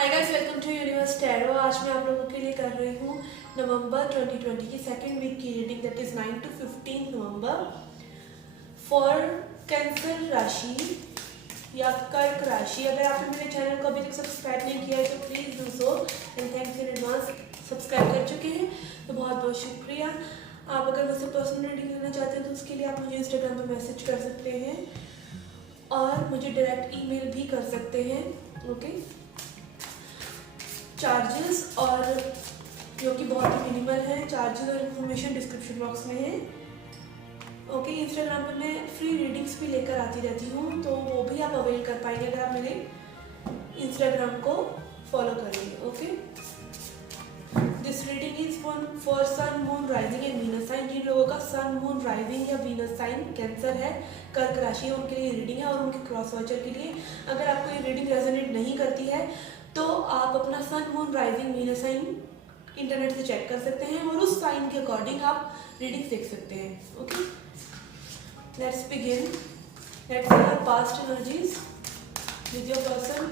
Hi guys, welcome to Universe Tarot. आज मैं आप लोगों के लिए कर रही हूँ नवंबर 2020 की सेकेंड वीक की reading, that is 9 to 15 November for cancer राशि या कर्क राशि। अगर आपने मेरे चैनल को अभी तक सब्सक्राइब नहीं किया है तो please do so and thanks in advance. Subscribe कर चुके हैं तो बहुत बहुत शुक्रिया। आप अगर मुझसे पर्सनल रीडिंग लेना चाहते हैं तो उसके लिए आप मुझे इंस्टाग्राम पर मैसेज कर सकते हैं और मुझे डायरेक्ट ईमेल भी कर सकते हैं। ओके, चार्जेस और जो कि बहुत ही मिनिमल है, चार्जेस और इन्फॉर्मेशन डिस्क्रिप्शन बॉक्स में है। ओके, इंस्टाग्राम पे मैं फ्री रीडिंग्स भी लेकर आती रहती हूँ, तो वो भी आप अवेल कर पाएंगे अगर आप मेरे इंस्टाग्राम को फॉलो करेंगे। Okay, this reading is for sun, moon, rising and Venus sign. जिन लोगों का सन, मून, राइजिंग या वीनस साइन कैंसर है, कर्क राशि है, उनके लिए रीडिंग है और उनके क्रॉस वॉचर के लिए। अगर आपको ये रीडिंग रेजोनेट नहीं करती है तो आप अपना sun, moon, rising, Venus sign internet से चेक कर सकते हैं और उस साइन के अकॉर्डिंग आप रीडिंग देख सकते हैं। Okay, let's begin. Let's see your past energies with your person.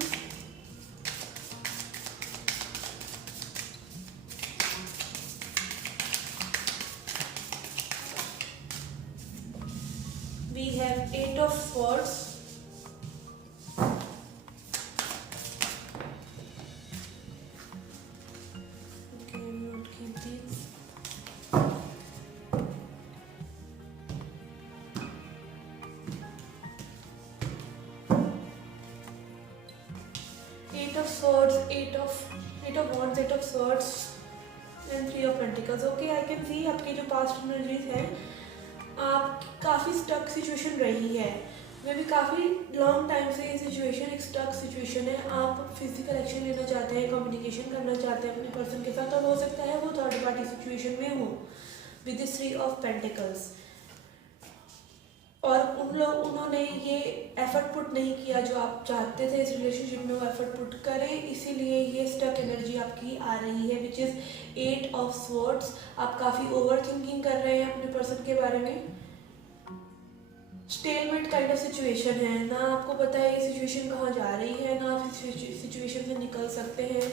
We have 8 of Swords, okay, I'm not keep these. Eight of Swords, eight of Wands, 8 of Swords and 3 of Pentacles. Okay, I can see आपके जो past energies हैं, आप काफ़ी stuck situation रही है। मे भी काफ़ी long time से ये सिचुएशन एक स्टक सिचुएशन है। आप फिजिकल एक्शन लेना चाहते हैं, कम्युनिकेशन करना चाहते हैं अपने पर्सन के साथ, और हो सकता है वो थर्ड पार्टी सिचुएशन में हो विद द 3 ऑफ पेंटिकल्स। और उन्होंने ये एफर्ट पुट नहीं किया जो आप चाहते थे इस रिलेशनशिप में वो एफर्ट पुट करें, इसीलिए ये स्टक एनर्जी आपकी आ रही है विच इज़ 8 ऑफ स्वॉर्ड्स। आप काफ़ी ओवर थिंकिंग कर रहे हैं अपने पर्सन के बारे में। स्टेलमेंट काइंड ऑफ सिचुएशन है, ना आपको पता है ये सिचुएशन कहाँ जा रही है, ना आप इस सिचुएशन से निकल सकते हैं।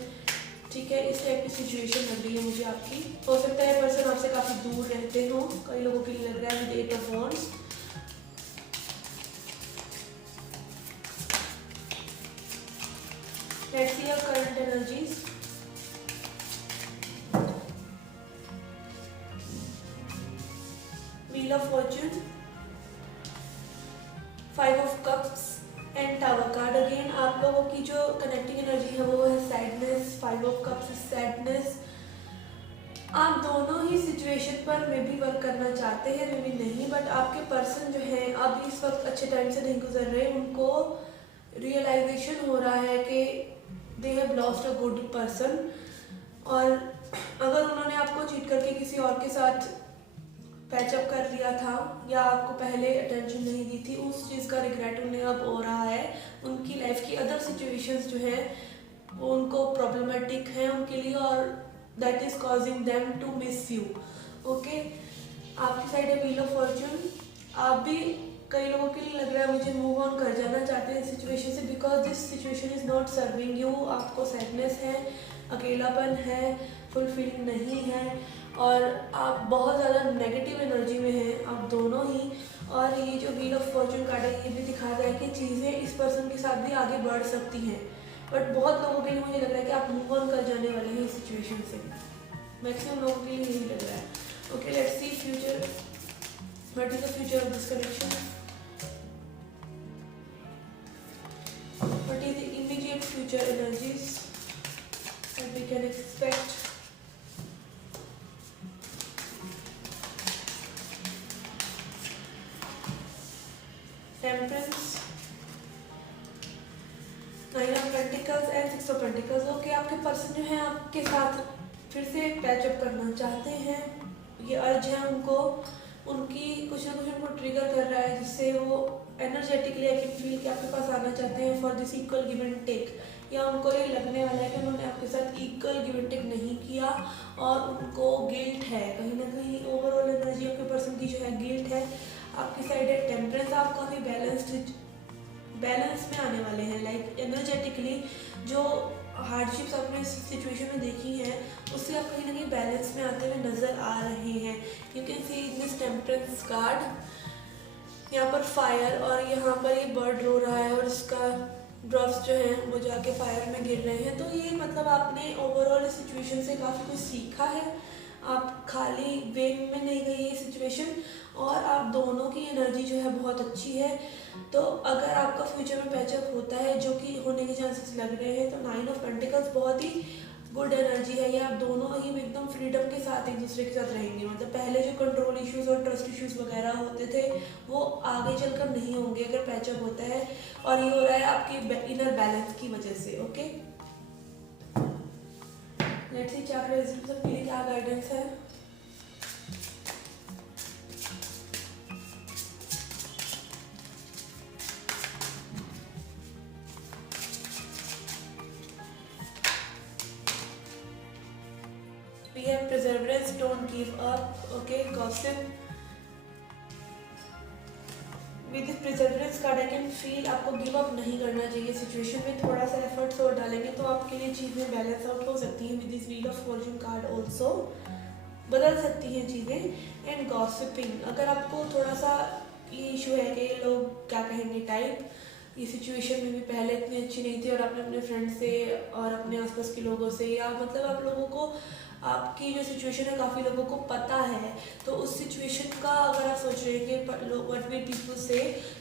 ठीक है, इस टाइप की सिचुएशन लग रही है मुझे आपकी। हो सकता है पर्सन आपसे काफ़ी दूर रहते हो, कई लोगों के लिए लग रहा है with 8 of wands. Let's see your current energies. Wheel of Fortune, 5 of Cups and Tower card. Again, आप लोगों की जो कनेक्टिंग एनर्जी है वो है sadness. 5 of Cups is sadness. आप दोनों ही सिचुएशन पर मे भी वर्क करना चाहते हैं, मे भी नहीं, बट आपके पर्सन जो हैं अब इस वक्त अच्छे टाइम से नहीं गुजर रहे। उनको रियलाइजेशन हो रहा है कि they have lost a good person, और अगर उन्होंने आपको चीट करके किसी और के साथ पैचअप कर लिया था या आपको पहले अटेंशन नहीं दी थी, उस चीज़ का रिग्रेट उन्हें अब हो रहा है। उनकी लाइफ की अदर सिचुएशंस जो हैं वो उनको प्रॉब्लमेटिक हैं उनके लिए, और that is causing them to miss you. Okay, आपकी साइड है व्हील ऑफ फॉर्चून। आप भी, कई लोगों के लिए लग रहा है मुझे मूव ऑन कर जाना चाहते हैं इस सिचुएशन से, because this situation is not serving you. आपको सैडनेस है, अकेलापन है, फुलफिलिंग नहीं है, और आप बहुत ज़्यादा नेगेटिव एनर्जी में हैं आप दोनों ही। और ये जो व्हील ऑफ फॉर्चून कार्ड है ये भी दिखा रहा है कि चीज़ें इस पर्सन के साथ भी आगे बढ़ सकती हैं, बट बहुत लोगों के लिए मुझे लग रहा है कि आप मूव ऑन कर जाने वाले हैं इस सिचुएशन से। मैक्सिमम लोगों के लिए यही लग रहा है। Okay, let's C future, what is the future of this connection. What is the immediate future energies that we can expect? Temperance, 9 of Pentacles and 6 of Pentacles. Okay, आपके पर्सन जो है आपके साथ फिर से पैचअप करना चाहते हैं। ये अर्ज है उनको, उनकी कुछ ना कुछ उनको ट्रिगर कर रहा है जिससे वो एनर्जेटिकली आई कैन फील कि आपके पास आना चाहते हैं for this equal give and take, या उनको ये लगने वाला है कि उन्होंने आपके साथ इक्वल गिव एंड टेक नहीं किया और उनको गिल्ट है कहीं ना कहीं। ओवरऑल एनर्जी आपके पर्सन की जो है गिल्ट है। आपकी साइड है टेम्परेंस। आप काफ़ी बैलेंस्ड बैलेंस में आने वाले हैं। लाइक एनर्जेटिकली जो हार्डशिप्स आपने इस सिचुएशन में देखी हैं उससे आप कहीं ना कहीं बैलेंस में आते हुए नज़र आ रहे हैं। You can see in this temperance card यहाँ पर फायर और यहाँ पर ये बर्ड रो रहा है और इसका ड्रॉप्स जो हैं वो जाके फायर में गिर रहे हैं। तो ये मतलब आपने ओवरऑल इस सिचुएशन से काफ़ी कुछ सीखा है। आप खाली वे में नहीं गई ये सिचुएशन और आप दोनों की एनर्जी जो है बहुत अच्छी है। तो अगर आपका फ्यूचर में पैचअप होता है जो कि होने के चांसेस लग रहे हैं तो 9 ऑफ पेंटिकल्स बहुत ही गुड एनर्जी है। ये आप दोनों ही एकदम फ्रीडम के साथ एक दूसरे के साथ रहेंगे। मतलब पहले जो कंट्रोल इश्यूज और ट्रस्ट इश्यूज वगैरह होते थे वो आगे चलकर नहीं होंगे अगर पैचअप होता है। और ये हो रहा है आपकी इनर बैलेंस की वजह से। Okay, let's C chapter results के लिए क्या गाइडेंस है। We have perseverance, don't give up. Okay, gossip. With this perseverance card I can feel आपको गिव अप नहीं करना चाहिए। सिचुएशन में थोड़ा सा एफर्ट्स और डालेंगे तो आपके लिए चीज़ें बैलेंस आउट हो सकती हैं। With this wheel of Fortune card also बदल सकती हैं चीज़ें। एंड गॉसिपिंग, अगर आपको थोड़ा सा ये इशू है कि लोग क्या कहेंगे टाइप, ये सिचुएशन में भी पहले इतनी अच्छी नहीं थी और आपने अपने फ्रेंड से और अपने आसपास के लोगों से या मतलब आप लोगों को आपकी जो सिचुएशन है काफ़ी लोगों को पता है। तो उस सिचुएशन का अगर आप सोच रहे हैं कि व्हाट विल पीपल से,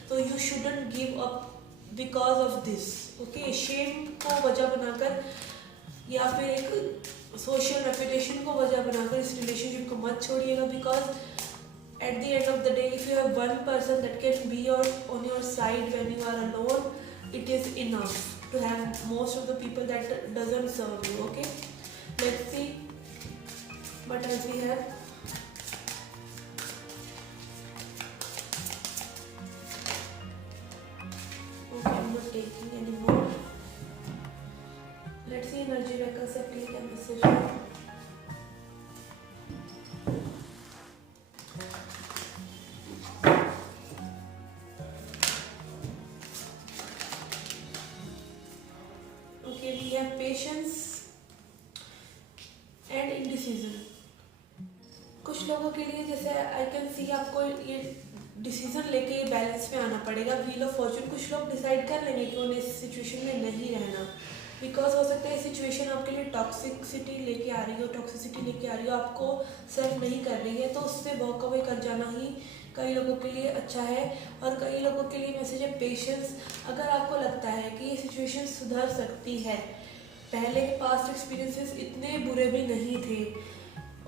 तो you shouldn't give up because of this. Okay, shame को वजह बनाकर या फिर एक सोशल रेपुटेशन को वजह बनाकर इस रिलेशनशिप को मत छोड़िएगा। Because at the end of the day, if you have one person that can be on your side when you are alone, it is enough to have most of the people that doesn't serve you. Okay, let's see what else we have. Okay, I'm not taking anymore. Let's see energy record से अपनी क्या message है। Patience and indecision. कुछ लोगों के लिए जैसे I can see आपको ये डिसीजन लेके बैलेंस में आना पड़ेगा। व्हील ऑफ फॉर्चून, कुछ लोग डिसाइड कर लेंगे कि उन्हें इस सिचुएशन में नहीं रहना। बिकॉज हो सकता है सिचुएशन आपके लिए टॉक्सिसिटी लेके आ रही हो, आपको सर्व नहीं कर रही है, तो उससे वॉक अवे कर जाना ही कई लोगों के लिए अच्छा है। और कई लोगों के लिए मैसेज है पेशेंस। अगर आपको लगता है कि ये सिचुएशन सुधर सकती है, पहले के पास्ट एक्सपीरियंसेस इतने बुरे भी नहीं थे,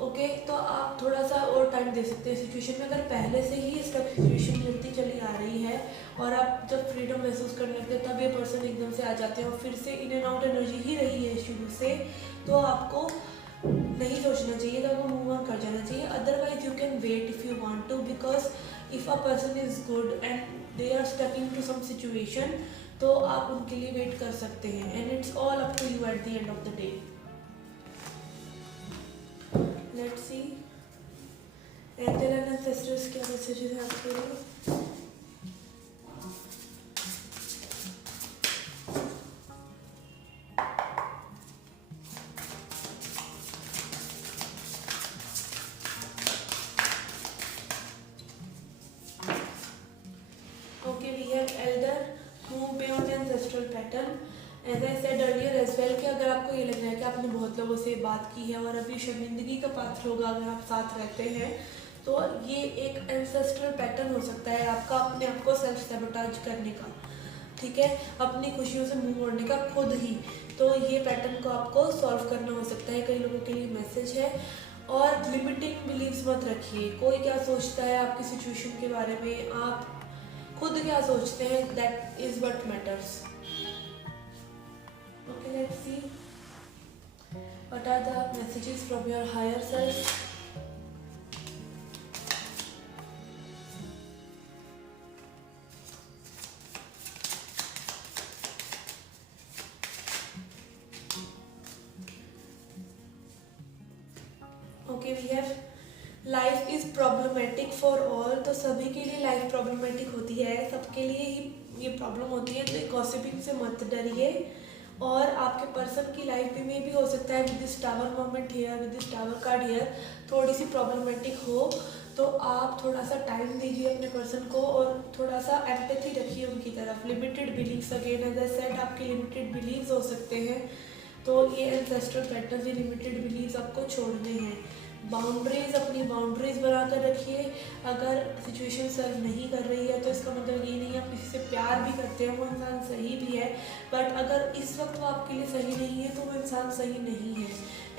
ओके, तो आप थोड़ा सा और टाइम दे सकते हैं सिचुएशन में। अगर पहले से ही स्टक सिचुएशन मिलती चली आ रही है और आप जब फ्रीडम महसूस करने लगते हैं तब ये पर्सन एकदम से आ जाते हैं और फिर से इन एंड आउट एनर्जी ही रही है शुरू से, तो आपको नहीं सोचना चाहिए, तो आपको मूव ऑन कर जाना चाहिए। Otherwise you can wait if you want to, because if a person is good and they are stuck in to some situation, तो आप उनके लिए वेट कर सकते हैं। And it's all up to you at the end of the day. Let's see angel and ancestors क्या messages हैं आपके लिए। Okay, we have elder move beyond ancestral pattern. As I said earlier as well कि अगर आपको ये लग रहा है कि आपने बहुत लोगों से बात की है और अभी शर्मिंदगी का पात्र होगा अगर आप साथ रहते हैं, तो ये एक एंसेस्ट्रल पैटर्न हो सकता है आपका अपने आप को सेल्फ सैबोटाज करने का, ठीक है, अपनी खुशियों से मुंह मोड़ने का खुद ही। तो ये पैटर्न को आपको सॉल्व करना हो सकता है, कई लोगों के लिए मैसेज है। और लिमिटिंग बिलीव्स मत रखिए। कोई क्या सोचता है आपकी सिचुएशन के बारे में, आप खुद क्या सोचते हैं, that is what matters. Okay, let's see what are the messages from your higher self. Okay, we have life is problematic for all. तो सभी के लिए लाइफ प्रॉब्लमेटिक होती है, सबके लिए ही ये प्रॉब्लम होती है, तो गॉसिपिंग से मत डरिए। और आपके पर्सन की लाइफ में भी हो सकता है with this tower moment here, with this tower card here, थोड़ी सी प्रॉब्लमेटिक हो, तो आप थोड़ा सा टाइम दीजिए अपने पर्सन को और थोड़ा सा एम्पैथी रखिए उनकी तरफ। Limited beliefs, again as I said, आपके लिमिटेड बिलीव्स हो सकते हैं, तो ये एंसेस्ट्रल पैटर्न्स, ये लिमिटेड बिलीव्स आपको छोड़ने हैं। बाउंड्रीज, अपनी बाउंड्रीज बनाकर रखिए। अगर सिचुएशन सर्व नहीं कर रही है तो इसका मतलब ये नहीं है आप किसी से प्यार भी करते हैं, वो इंसान सही भी है, बट अगर इस वक्त वो आपके लिए सही नहीं है तो वो इंसान सही नहीं है।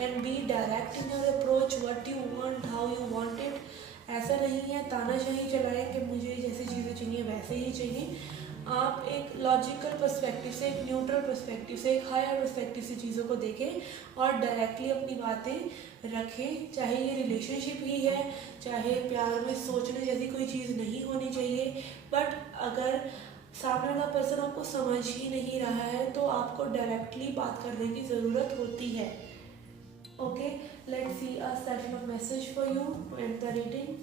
And be direct in your approach, what you want, how you want it. ऐसा नहीं है तानाशाही चलाएं कि मुझे जैसी चीज़ें चाहिए वैसे ही चाहिए। आप एक लॉजिकल पर्सपेक्टिव से, एक न्यूट्रल पर्सपेक्टिव से, एक हायर पर्सपेक्टिव से चीज़ों को देखें और डायरेक्टली अपनी बातें रखें। चाहे ये रिलेशनशिप ही है, चाहे प्यार में सोचने जैसी कोई चीज़ नहीं होनी चाहिए, बट अगर सामने वाला पर्सन आपको समझ ही नहीं रहा है तो आपको डायरेक्टली बात करने की ज़रूरत होती है। Okay, let's see a set of message for you and the reading.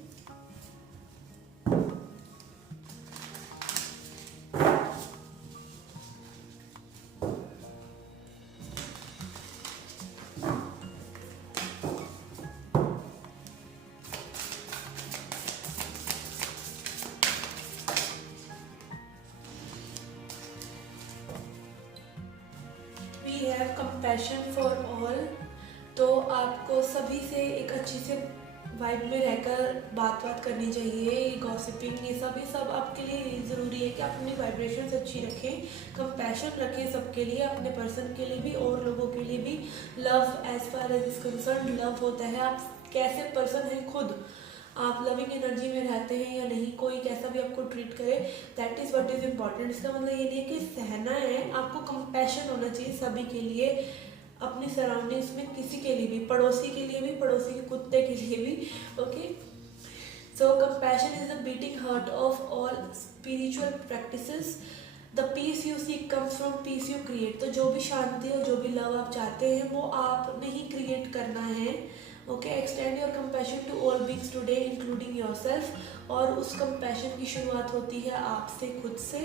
We have compassion for all, तो आपको सभी से एक अच्छी से वाइब में रहकर बात करनी चाहिए। ये गॉसिपिंग, ये सब आपके लिए ज़रूरी है कि आप अपनी वाइब्रेशंस अच्छी रखें, कंपैशन रखें सबके लिए, अपने पर्सन के लिए भी और लोगों के लिए भी। Love, as far as is concern, love होता है आप कैसे पर्सन हैं खुद, आप लविंग एनर्जी में रहते हैं या नहीं, कोई कैसा भी आपको ट्रीट करे, that is what is important. इसका मतलब ये नहीं है कि सहना है, आपको कंपैशन होना चाहिए सभी के लिए, अपनी सराउंडिंग्स में किसी के लिए भी, पड़ोसी के लिए भी, पड़ोसी के कुत्ते के लिए भी। Okay, so compassion is the beating heart of all spiritual practices. The peace you seek comes from peace you create, तो जो भी शांति और जो भी लव आप चाहते हैं वो आपने ही क्रिएट करना है। Okay, extend your compassion to all beings today including yourself, और उस कंपैशन की शुरुआत होती है आपसे, खुद से।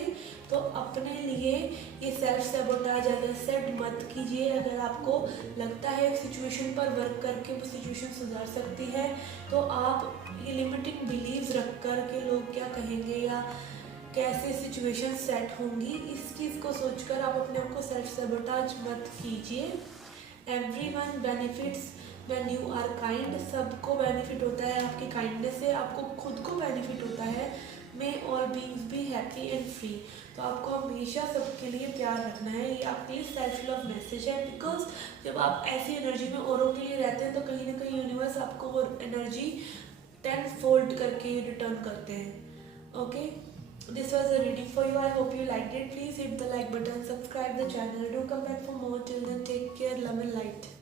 तो अपने लिए ये सेल्फ सैबोटाज अगर सेट मत कीजिए। अगर आपको लगता है एक सिचुएशन पर वर्क करके वो सिचुएशन सुधर सकती है, तो आप ये लिमिटिंग बिलीव्स रख कर के लोग क्या कहेंगे या कैसे सिचुएशन सेट होंगी, इस चीज़ को सोचकर आप अपने आप को सेल्फ सैबोटाज मत कीजिए। Everyone benefits when you are kind, सबको बेनिफिट होता है आपकी काइंडनेस से, आपको खुद को बेनिफिट होता है। May all beings be happy and free, तो आपको हमेशा सबके लिए प्यार रखना है। ये आपके लिए सेल्फ लव मैसेज है, बिकॉज जब आप ऐसी एनर्जी में औरों के लिए रहते हैं तो कहीं ना कहीं यूनिवर्स आपको वो एनर्जी 10 फोल्ड करके रिटर्न करते हैं। Okay, this was a reading for you. I hope you liked it. Please hit the like button, subscribe the channel, do come back for more. Till then, take care, love and light.